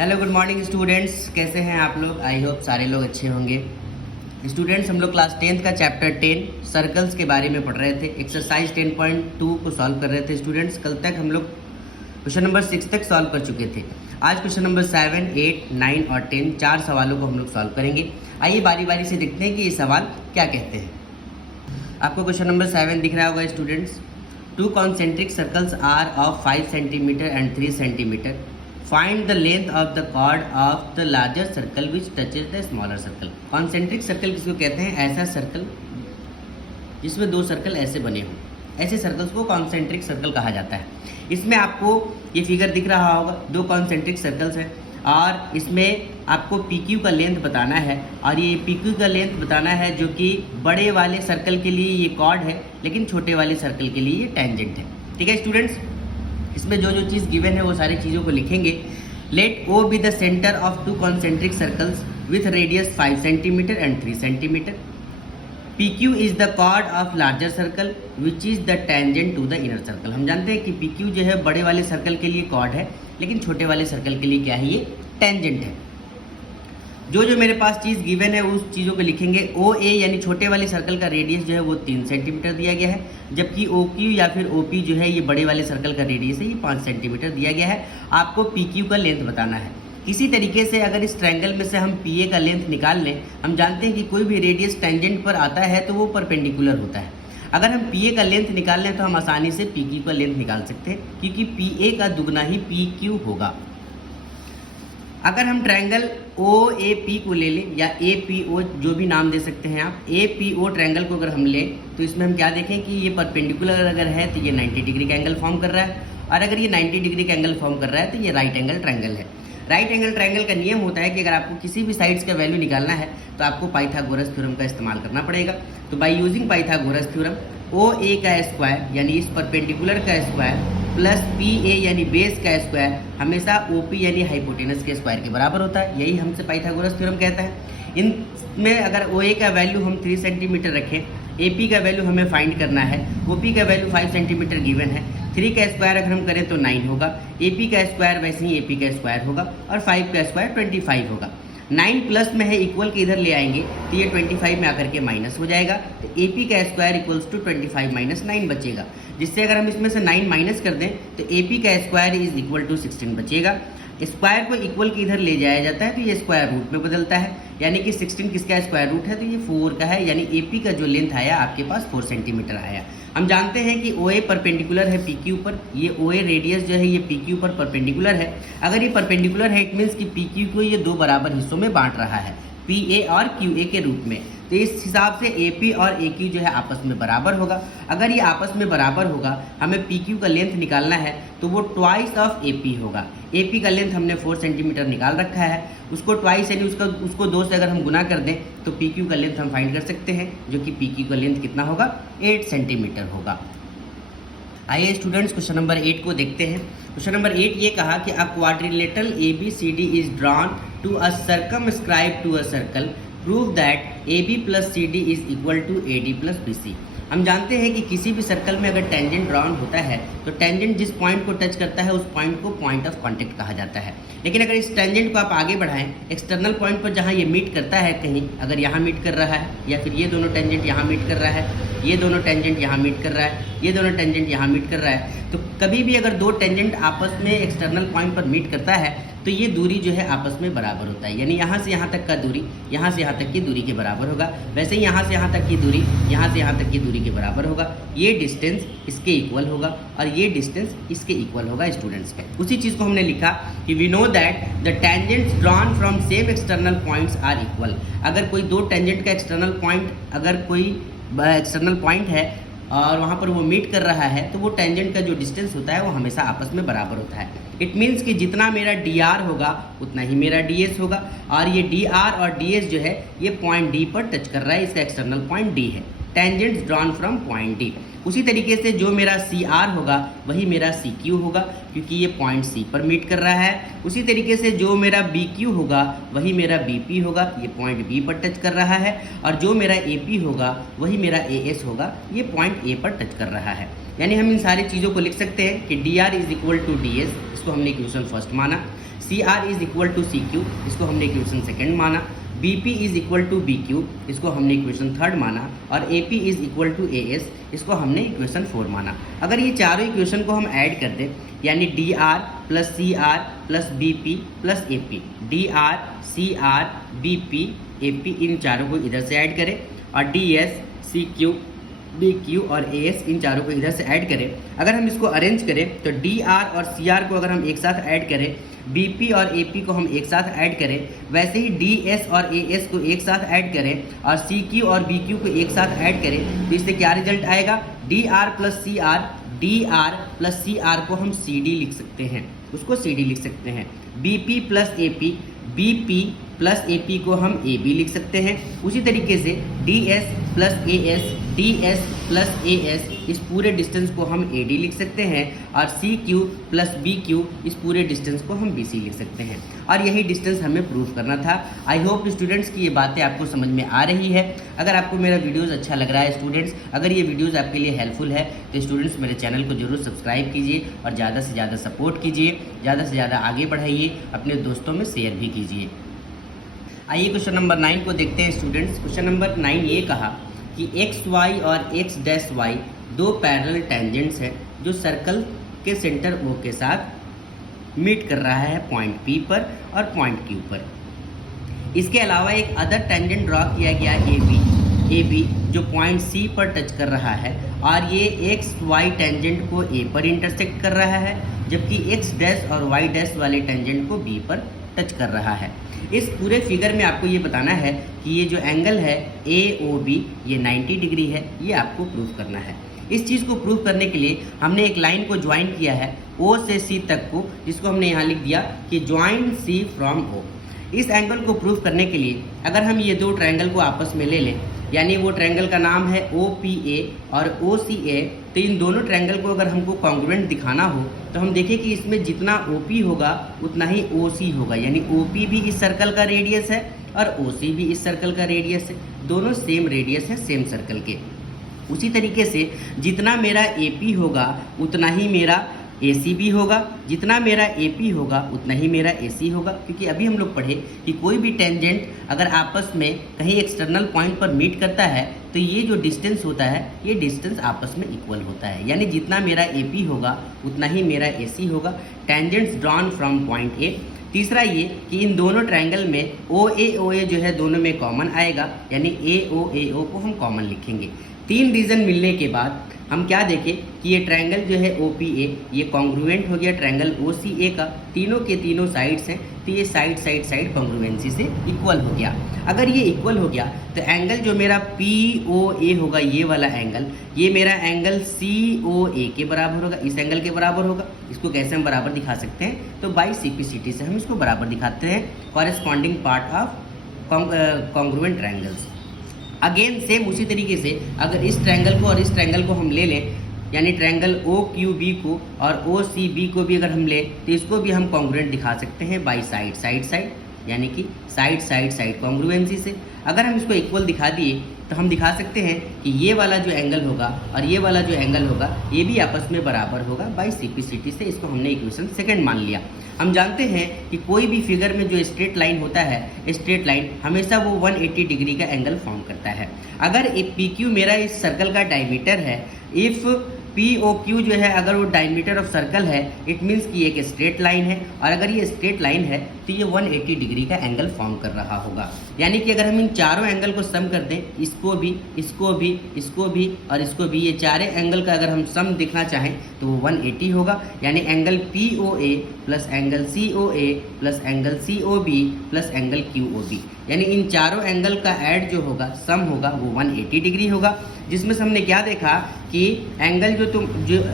Hello good morning students, कैसे हैं आप लोग। आई होप सारे लोग अच्छे होंगे। स्टूडेंट्स, हम लोग क्लास 10th का चैप्टर 10 सर्कल्स के बारे में पढ़ रहे थे। एक्सरसाइज 10.2 को सॉल्व कर रहे थे स्टूडेंट्स। कल तक हम लोग क्वेश्चन नंबर 6 तक सॉल्व कर चुके थे। आज क्वेश्चन नंबर 7, 8, 9 और 10 चार सवालों को हम लोग सॉल्व करेंगे। आइए बारी बारी से देखते हैं कि ये सवाल क्या कहते हैं। आपको क्वेश्चन नंबर 7 दिख रहा होगा students. 2 concentric circles are of 5 centimetre and 3 centimetre. Find the length of the chord of the larger circle which touches the smaller circle. Concentric circle किसको कहते हैं? ऐसा सर्कल जिसमें दो सर्कल ऐसे बने हों, ऐसे सर्कल्स को कॉन्सेंट्रिक सर्कल कहा जाता है। इसमें आपको ये फिगर दिख रहा होगा, दो कॉन्सेंट्रिक सर्कल्स हैं और इसमें आपको पी क्यू का लेंथ बताना है। और ये पी क्यू का लेंथ बताना है जो कि बड़े वाले सर्कल के लिए ये कॉर्ड है, लेकिन छोटे वाले सर्कल के लिए ये टेंजेंट है। ठीक है स्टूडेंट्स, इसमें जो जो चीज़ गिवन है वो सारी चीज़ों को लिखेंगे। Let O be the centre of 2 concentric circles with radius 5 centimetre and 3 centimetre. P Q is the chord of larger circle which is the tangent to the inner circle. हम जानते हैं कि पी क्यू जो है बड़े वाले circle के लिए कॉर्ड है, लेकिन छोटे वाले सर्कल के लिए क्या है? ये टेंजेंट है। जो जो मेरे पास चीज़ गिवन है उस चीज़ों को लिखेंगे। ओ ए यानी छोटे वाले सर्कल का रेडियस जो है वो 3 सेंटीमीटर दिया गया है, जबकि ओ क्यू या फिर ओ पी जो है ये बड़े वाले सर्कल का रेडियस है, ये 5 सेंटीमीटर दिया गया है। आपको पी क्यू का लेंथ बताना है। इसी तरीके से अगर इस ट्रायंगल में से हम पी ए का लेंथ निकाल लें, हम जानते हैं कि कोई भी रेडियस टेंजेंट पर आता है तो वो परपेंडिकुलर होता है। अगर हम पी ए का लेंथ निकाल लें तो हम आसानी से पी क्यू का लेंथ निकाल सकते हैं, क्योंकि पी ए का दुगना ही पी क्यू होगा। अगर हम ट्रायंगल ओ ए पी को ले लें या ए पी ओ, जो भी नाम दे सकते हैं आप, ए पी ओ ट्रायंगल को अगर हम लें तो इसमें हम क्या देखें कि ये परपेंडिकुलर अगर है तो ये 90 डिग्री का एंगल फॉर्म कर रहा है, और अगर ये 90 डिग्री का एंगल फॉर्म कर रहा है तो ये राइट एंगल ट्रायंगल है। राइट एंगल ट्रायंगल का नियम होता है कि अगर आपको किसी भी साइड्स का वैल्यू निकालना है तो आपको पाइथागोरस थ्योरम का इस्तेमाल करना पड़ेगा। तो बाय यूजिंग पाइथागोरस थ्योरम, ओ ए का स्क्वायर यानी इस परपेंडिकुलर का स्क्वायर प्लस पी ए यानी बेस का स्क्वायर हमेशा ओ पी यानी हाइपोटेनस के स्क्वायर के बराबर होता है। यही हमसे पाइथागोरस थ्योरम कहता है। इनमें अगर ओ ए का वैल्यू हम 3 सेंटीमीटर रखें, ए पी का वैल्यू हमें फाइंड करना है, ओ पी का वैल्यू 5 सेंटीमीटर गिवन है, 3 का स्क्वायर अगर हम करें तो 9 होगा, ए पी का स्क्वायर वैसे ही ए पी का स्क्वायर होगा, और 5 का स्क्वायर 25 होगा। 9 प्लस में है, इक्वल के इधर ले आएंगे तो ये 25 में आकर के माइनस हो जाएगा, तो ए पी का स्क्वायर इक्वल्स टू 25 माइनस 9 बचेगा। जिससे अगर हम इसमें से 9 माइनस कर दें तो ए पी का स्क्वायर इज इक्वल टू 16 बचेगा। स्क्वायर को इक्वल के इधर ले जाया जाता है तो ये स्क्वायर रूट में बदलता है, यानी कि 16 किसका स्क्वायर रूट है? तो ये 4 का है, यानी ए पी का जो लेंथ आया आपके पास 4 सेंटीमीटर आया। हम जानते हैं कि ओ ए परपेंडिकुलर है पी क्यू पर, ये ओ ए रेडियस जो है ये पी क्यू पर परपेंडिकुलर है। अगर ये परपेंडिकुलर है इट मीन्स कि पी क्यू को ये दो बराबर हिस्सों में बांट रहा है, पी ए और क्यू ए के रूप में। तो इस हिसाब से ए पी और ए क्यू जो है आपस में बराबर होगा। अगर ये आपस में बराबर होगा, हमें पी क्यू का लेंथ निकालना है तो वो ट्वाइस ऑफ ए पी होगा। ए पी का लेंथ हमने 4 सेंटीमीटर निकाल रखा है, उसको ट्वाइस यानी उसको 2 से अगर हम गुना कर दें तो पी क्यू का लेंथ हम फाइंड कर सकते हैं, जो कि पी क्यू का लेंथ कितना होगा? 8 सेंटीमीटर होगा। आइए स्टूडेंट्स क्वेश्चन नंबर 8 को देखते हैं। क्वेश्चन नंबर 8 ये कहा कि a quadrilateral A B C D is drawn to a circumscribe to a circle, prove that A B plus C D is equal to A D plus B C. हम जानते हैं कि किसी भी circle में अगर टेंजेंट ड्रॉन होता है तो टेंजेंट जिस पॉइंट को टच करता है उस पॉइंट को पॉइंट ऑफ कांटेक्ट कहा जाता है। लेकिन अगर इस टेंजेंट को आप आगे बढ़ाएं, एक्सटर्नल पॉइंट पर जहां ये मीट करता है, कहीं अगर यहाँ मीट कर रहा है, या फिर ये दोनों टेंजेंट यहाँ मीट कर रहा है, ये दोनों टेंजेंट यहाँ मीट कर रहा है, ये दोनों टेंजेंट यहाँ मीट कर रहा है, तो कभी भी अगर दो टेंजेंट आपस में एक्सटर्नल पॉइंट पर मीट करता है तो ये दूरी जो है आपस में बराबर होता है। यानी यहाँ से यहाँ तक का दूरी यहाँ से यहाँ तक की दूरी के बराबर होगा, वैसे ही यहाँ से यहाँ तक की दूरी यहाँ से यहाँ तक की दूरी के बराबर होगा। ये डिस्टेंस इसके इक्वल होगा और ये डिस्टेंस इसके इक्वल होगा स्टूडेंट्स पे। उसी चीज़ को हमने लिखा कि we know that the tangents drawn from same external points are equal. अगर कोई दो टेंजेंट का एक्सटर्नल पॉइंट, अगर कोई एक्सटर्नल पॉइंट है और वहाँ पर वो मीट कर रहा है तो वो टेंजेंट का जो डिस्टेंस होता है वो हमेशा आपस में बराबर होता है। इट मीन्स कि जितना मेरा डी आर होगा उतना ही मेरा डी एस होगा, और ये डी आर और डी एस जो है ये पॉइंट डी पर टच कर रहा है, इसका एक्सटर्नल पॉइंट डी है। Tangents drawn from point D. उसी तरीके से जो मेरा सी आर होगा वही मेरा सी क्यू होगा, क्योंकि ये पॉइंट सी पर मीट कर रहा है। उसी तरीके से जो मेरा बी क्यू होगा वही मेरा बी पी होगा, ये पॉइंट बी पर टच कर रहा है। और जो मेरा ए पी होगा वही मेरा ए एस होगा, ये पॉइंट ए पर टच कर रहा है। यानी हम इन सारी चीज़ों को लिख सकते हैं कि D R is equal to D S, इसको हमने इक्वेशन फर्स्ट माना, C R is equal to C Q, इसको हमने इक्वेशन सेकेंड माना, B P is equal to B Q, इसको हमने इक्वेशन थर्ड माना, और A P is equal to A S, इसको हमने इक्वेशन फोर माना। अगर ये चारों इक्वेशन को हम ऐड कर दें, यानी D R plus C R plus B P plus A P, D R C R B P A P, इन चारों को इधर से ऐड करें, और D S C Q B Q और ए एस, इन चारों को इधर से ऐड करें। अगर हम इसको अरेंज करें तो डी आर और सी आर को अगर हम एक साथ ऐड करें, बी पी और ए पी को हम एक साथ ऐड करें, वैसे ही डी एस और ए एस को एक साथ ऐड करें, और सी क्यू और बी क्यू को एक साथ ऐड करें, तो इससे क्या रिजल्ट आएगा, D R plus C R, D R plus C R को हम सी डी लिख सकते हैं, उसको सी डी लिख सकते हैं। B P plus A P, B P plus A P को हम ए बी लिख सकते हैं। उसी तरीके से D S plus A S, D S plus A S, इस पूरे डिस्टेंस को हम ए डी लिख सकते हैं, और C Q plus B Q, इस पूरे डिस्टेंस को हम बी सी लिख सकते हैं। और यही डिस्टेंस हमें प्रूव करना था। आई होप स्टूडेंट्स की ये बातें आपको समझ में आ रही है। अगर आपको मेरा वीडियोस अच्छा लग रहा है स्टूडेंट्स, अगर ये वीडियोस आपके लिए हेल्पफुल है, तो स्टूडेंट्स मेरे चैनल को जरूर सब्सक्राइब कीजिए और ज़्यादा से ज़्यादा सपोर्ट कीजिए, ज़्यादा से ज़्यादा आगे बढ़ाइए, अपने दोस्तों में शेयर भी कीजिए। आइए क्वेश्चन नंबर 9 को देखते हैं स्टूडेंट्स। क्वेश्चन नंबर 9 ये कहा कि एक्स वाई और एक्स डैश वाई दो पैरेलल टेंजेंट्स हैं जो सर्कल के सेंटर ओ के साथ मीट कर रहा है पॉइंट पी पर और पॉइंट क्यू पर। इसके अलावा एक अदर टेंजेंट ड्रॉ किया गया ए बी जो पॉइंट सी पर टच कर रहा है, और ये एक्स वाई टेंजेंट को ए पर इंटरसेक्ट कर रहा है, जबकि एक्स डैश और वाई डैश वाले टेंजेंट को बी पर टच कर रहा है। इस पूरे फिगर में आपको ये बताना है कि ये जो एंगल है ए ओ बी, ये 90 डिग्री है, ये आपको प्रूव करना है। इस चीज़ को प्रूव करने के लिए हमने एक लाइन को ज्वाइन किया है ओ से सी तक को, जिसको हमने यहाँ लिख दिया कि ज्वाइन सी फ्रॉम ओ। इस एंगल को प्रूव करने के लिए अगर हम ये दो ट्रायंगल को आपस में ले लें, यानी वो ट्रायंगल का नाम है ओ पी ए और ओ सी ए, तो इन दोनों ट्रायंगल को अगर हमको कॉन्ग्रुएंट दिखाना हो तो हम देखें कि इसमें जितना ओ पी होगा उतना ही ओ सी होगा, यानी ओ पी भी इस सर्कल का रेडियस है और ओ सी भी इस सर्कल का रेडियस है, दोनों सेम रेडियस है सेम सर्कल के। उसी तरीके से जितना मेरा ए पी होगा उतना ही मेरा ए सी भी होगा, जितना मेरा ए पी होगा उतना ही मेरा ए सी होगा, क्योंकि अभी हम लोग पढ़े कि कोई भी टेंजेंट अगर आपस में कहीं एक्सटर्नल पॉइंट पर मीट करता है तो ये जो डिस्टेंस होता है ये डिस्टेंस आपस में इक्वल होता है, यानी जितना मेरा ए पी होगा उतना ही मेरा ए सी होगा। Tangents drawn from point A. तीसरा ये कि इन दोनों ट्रायंगल में ओ ए जो है दोनों में कॉमन आएगा, यानी ए ओ को हम कॉमन लिखेंगे। तीन रीजन मिलने के बाद हम क्या देखें कि ये ट्रायंगल जो है ओ पी ए ये कॉन्ग्रुएंट हो गया ट्रायंगल ओ सी ए का, तीनों के तीनों साइड्स हैं, तो ये साइड कॉन्ग्रुएंसी से इक्वल हो गया। अगर ये इक्वल हो गया तो एंगल जो मेरा पी ओ ए होगा, ये वाला एंगल, ये मेरा एंगल सी ओ ए के बराबर होगा, इस एंगल के बराबर होगा। इसको कैसे हम बराबर दिखा सकते हैं, तो by C P C T से हम इसको बराबर दिखाते हैं, corresponding part of congruent triangles. Again same उसी तरीके से अगर इस ट्रायंगल को और इस ट्रायंगल को हम ले लें, यानी ट्रायंगल ओ क्यू बी को और ओ सी बी को भी अगर हम लें तो इसको भी हम कॉन्ग्रुएंट दिखा सकते हैं बाई साइड, यानी कि साइड कॉन्ग्रुएंसी से। अगर हम इसको इक्वल दिखा दिए तो हम दिखा सकते हैं कि ये वाला जो एंगल होगा और ये वाला जो एंगल होगा ये भी आपस में बराबर होगा बाई सिपिसिटी से। इसको हमने इक्वेशन सेकंड मान लिया। हम जानते हैं कि कोई भी फिगर में जो स्ट्रेट लाइन होता है, स्ट्रेट लाइन हमेशा वो 180 डिग्री का एंगल फॉर्म करता है। अगर पी क्यू मेरा इस सर्कल का डायमीटर है, इफ़ पी ओ क्यू जो है अगर वो डायमीटर ऑफ सर्कल है, इट मीन्स कि एक स्ट्रेट लाइन है, और अगर ये स्ट्रेट लाइन है तो ये 180 डिग्री का एंगल फॉर्म कर रहा होगा। यानी कि अगर हम इन चारों एंगल को सम कर दें, इसको भी, इसको भी, इसको भी और इसको भी, ये चारे एंगल का अगर हम सम देखना चाहें तो वो 180 होगा। यानी angle P O A plus angle C O A plus angle C O B plus angle Q O B, यानी इन चारों एंगल का ऐड जो होगा, सम होगा, वो 180 डिग्री होगा। जिसमें से हमने क्या देखा कि एंगल जो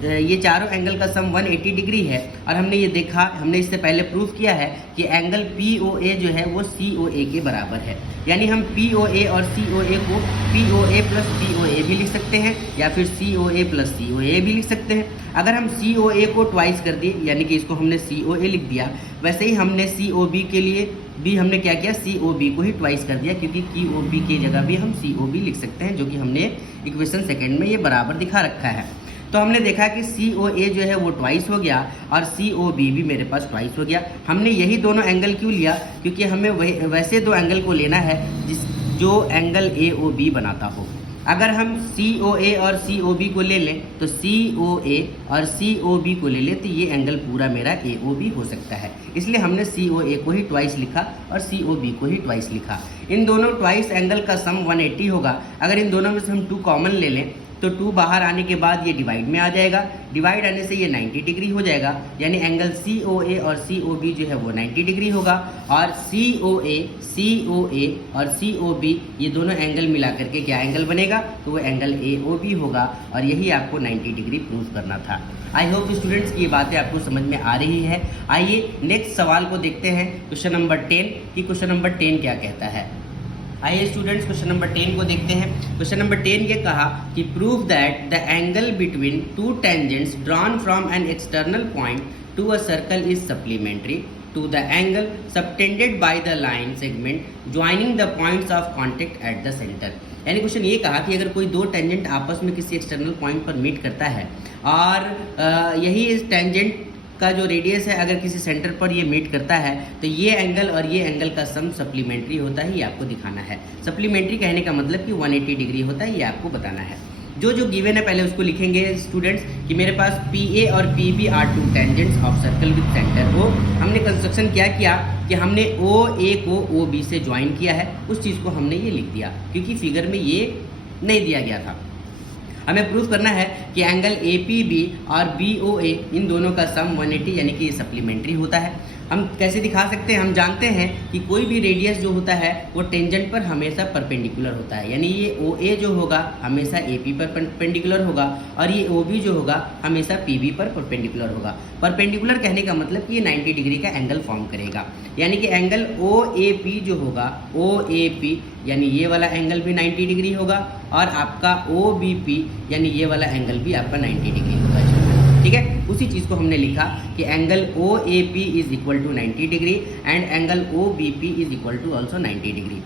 ये चारों एंगल का सम 180 डिग्री है, और हमने ये देखा, हमने इससे पहले प्रूफ किया है कि एंगल पी ओ ए जो है वो सी ओ ए के बराबर है। यानी हम पी ओ ए और सी ओ ए को P O A plus C O ए भी लिख सकते हैं, या फिर सी O A plus C O ए भी लिख सकते हैं। अगर हम सी ओ ए को ट्वाइस कर दिए, यानी कि इसको हमने सी ओ ए लिख दिया, वैसे ही हमने सी ओ बी के लिए भी हमने क्या किया, सी ओ बी को ही ट्वाइस कर दिया, क्योंकि की ओ बी की जगह भी हम सी ओ बी लिख सकते हैं, जो कि हमने इक्वेशन सेकेंड में ये बराबर दिखा रखा है। तो हमने देखा कि COA जो है वो ट्वाइस हो गया और COB भी मेरे पास ट्वाइस हो गया। हमने यही दोनों एंगल क्यों लिया? क्योंकि हमें वैसे दो एंगल को लेना है जो एंगल AOB बनाता हो। अगर हम COA और COB को ले लें तो COA और COB को ले लें तो ये एंगल पूरा मेरा AOB हो सकता है। इसलिए हमने COA को ही ट्वाइस लिखा और COB को ही ट्वाइस लिखा। इन दोनों ट्वाइस एंगल का सम 180 होगा। अगर इन दोनों में से हम 2 कॉमन ले लें तो 2 बाहर आने के बाद ये डिवाइड में आ जाएगा। डिवाइड आने से ये 90 डिग्री हो जाएगा, यानी एंगल COA और COB जो है वो 90 डिग्री होगा। और COA और COB ये दोनों एंगल मिला करके क्या एंगल बनेगा? तो वो एंगल AOB होगा और यही आपको 90 डिग्री प्रूव करना था। आई होप स्टूडेंट्स की ये बातें आपको समझ में आ रही है। आइए नेक्स्ट सवाल को देखते हैं, क्वेश्चन नंबर 10 कि क्वेश्चन नंबर 10 क्या कहता है। आइए स्टूडेंट्स क्वेश्चन नंबर 10 को देखते हैं। क्वेश्चन नंबर 10 ये कहा कि prove that the angle between 2 tangents drawn from an external point to a circle is supplementary to the angle subtended by the line segment joining the points of contact at the centre. यानी question ये कहा कि अगर कोई 2 tangent आपस में किसी external point पर मीट करता है और यही इस टेंजेंट का जो रेडियस है अगर किसी सेंटर पर ये मीट करता है तो ये एंगल और ये एंगल का सम सप्लीमेंट्री होता है, ये आपको दिखाना है। सप्लीमेंट्री कहने का मतलब कि 180 डिग्री होता है, ये आपको बताना है। जो गिवन है पहले उसको लिखेंगे स्टूडेंट्स कि मेरे पास PA और PB are 2 tangents of circle with centre O। हमने कंस्ट्रक्शन क्या किया कि हमने OA को OB से ज्वाइन किया है, उस चीज़ को हमने ये लिख दिया क्योंकि फिगर में ये नहीं दिया गया था। हमें प्रूव करना है कि एंगल APB और BOA इन दोनों का सम 180 यानी कि ये सप्लीमेंट्री होता है। हम कैसे दिखा सकते हैं? हम जानते हैं कि कोई भी रेडियस जो होता है वो टेंजेंट पर हमेशा परपेंडिकुलर होता है, यानी ये OA जो होगा हमेशा AP पर परपेंडिकुलर होगा और ये OB जो होगा हमेशा PB पर परपेंडिकुलर होगा। परपेंडिकुलर कहने का मतलब कि ये 90 डिग्री का एंगल फॉर्म करेगा, यानी कि एंगल OAP जो होगा OAP यानी ये वाला एंगल भी 90 डिग्री होगा और आपका OBP यानी ये वाला एंगल भी आपका 90 डिग्री होगा। ठीक है, उसी चीज़ को हमने लिखा कि angle OAP is equal to 90 degree and angle OBP is equal to also 90 degree.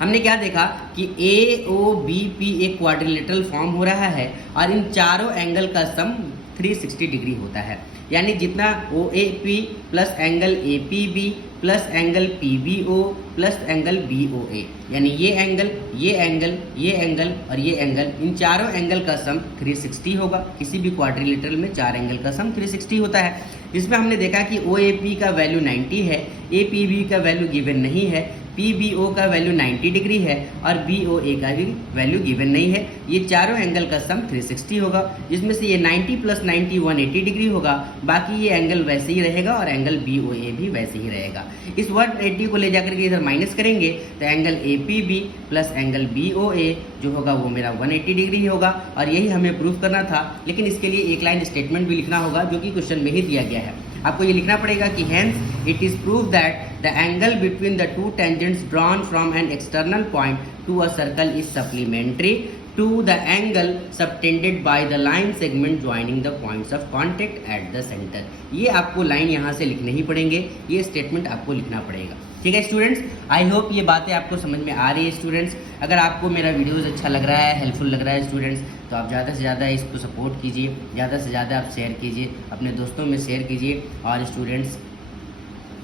हमने क्या देखा कि AOBP एक क्वाड्रिलेटरल फॉर्म हो रहा है और इन चारों एंगल का सम 360 डिग्री होता है, यानी जितना OAP plus angle APB plus angle PBO plus angle BOA, यानी ये एंगल ये एंगल ये एंगल और ये एंगल, इन चारों एंगल का सम 360 होगा। किसी भी क्वाड्रिलेटरल में 4 एंगल का सम 360 होता है, जिसमें हमने देखा कि OAP का वैल्यू 90 है, APB का वैल्यू गिवन नहीं है, PBO का वैल्यू 90 डिग्री है और BOA का भी वैल्यू गिवन नहीं है। ये चारों एंगल का सम 360 होगा, जिसमें से ये 90 प्लस 90 180 डिग्री होगा। बाकी ये एंगल वैसे ही रहेगा और एंगल BOA भी वैसे ही रहेगा। इस 180 को ले जाकर के इधर माइनस करेंगे तो angle APB plus angle BOA जो होगा वो मेरा 180 डिग्री होगा और यही हमें प्रूफ करना था। लेकिन इसके लिए एक लाइन स्टेटमेंट भी लिखना होगा जो कि क्वेश्चन में ही दिया गया है। आपको ये लिखना पड़ेगा कि hence it is prove that the angle between the 2 tangents drawn from an external point to a circle is supplementary to the angle subtended by the line segment joining the points of contact at the centre. ये आपको line यहाँ से लिखने ही पड़ेंगे, ये statement आपको लिखना पड़ेगा। ठीक है स्टूडेंट्स, आई होप ये बातें आपको समझ में आ रही है स्टूडेंट्स। अगर आपको मेरा वीडियोस अच्छा लग रहा है, हेल्पफुल लग रहा है स्टूडेंट्स, तो आप ज़्यादा से ज़्यादा इसको सपोर्ट कीजिए, ज़्यादा से ज़्यादा आप शेयर कीजिए, अपने दोस्तों में शेयर कीजिए और स्टूडेंट्स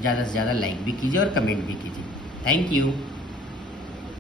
ज़्यादा से ज़्यादा लाइक भी कीजिए और कमेंट भी कीजिए। Thank you.